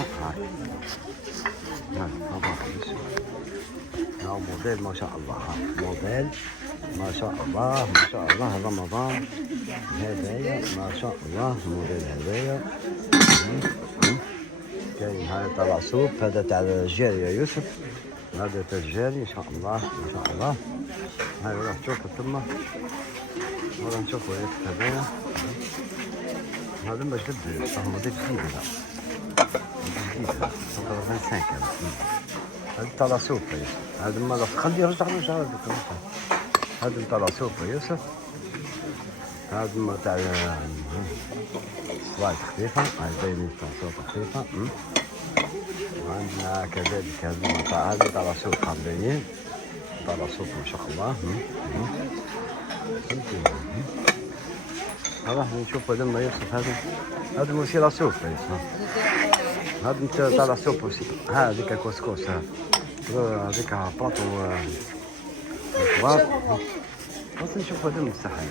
هكا هاي هاو موديل ما شاء الله، ها موديل ما شاء الله ما شاء الله. رمضان هدايا ما شاء الله، موديل هدايا. كاين هاي طلع سوق، هذا تاع الجاري يا يوسف، هذا تاع الجاري ان شاء الله ما شاء الله. هاي راح تشوفوا تما، وراح نشوفوا هدايا. هذا ما جدد صح، موديل جديد هذا، جديد 25 هذا. هذا تاع سوق هذا ما خليه يرجع هذا تاع سوق يوسف. هذا ما تاع سوايع خفيفة، هاي باين تاع صوت خفيفة. وعندنا كذلك هذا تاع سوق باين تاع سوق ما شاء الله. راح نشوف لما يوسف هذا موسي لا سوق هذا تاع سوق موسي. هذيك كوسكوس هذيك بلاطو مشوار. بس نشوف هذا مستحيل.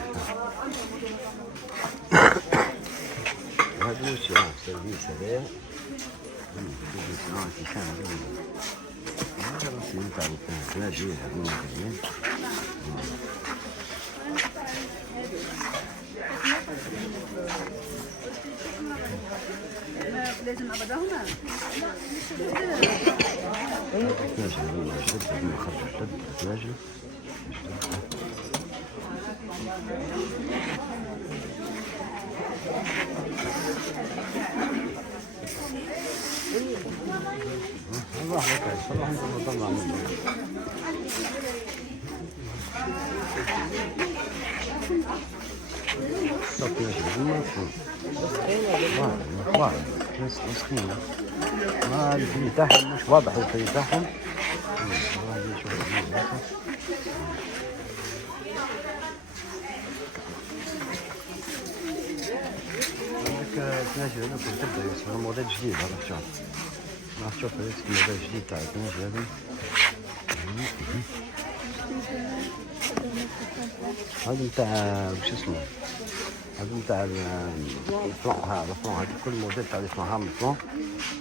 هذا وش سيرفيس هذايا. هذا راسي تاع الثلاجين هذوما كاينين. لازم ابداهما الثلاجة هذوما جدد، هذوما خرجوا جدد الثلاجة. الله يبارك صراحة انت مطلع منه. صافي ماشي ما تفهم. واحد مسكين ما الفري تاعهم مش واضح الفري تاعهم. غادي نشوف هذاك الثلاجة هذوك تبدا يوصلوا موديل جديد. هذا شوف راح تشوف هذاك الموديل الجديد تاع الثلاجة هذه. هذا نتاع وش اسمه، هذا نتاع الفلون. هذا الفلون هذا كل موديل تاع الفلون. هام الفلون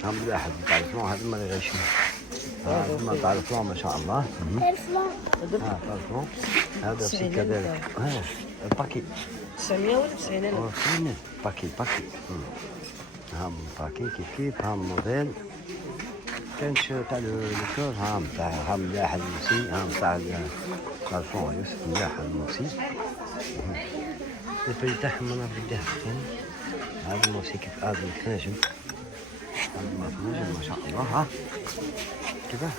هام واحد نتاع الفلون هذا ما يغشنا. هذا تاع الفلون ما شاء الله. الفلان تاع الفلون هذا في كذلك. الباكي 990 باكي هام باكي كيف هام موديل. كانش تاع الكور هام ملاح الموسي. هام تاع الفلون يوسف ملاح الموسي. الفري تاعهم انا بديها ثاني. هذا الموسي كيف هذا الخناجم. هذا الخناجم ما شاء الله. ها كيفاه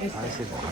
هاي سيبوها.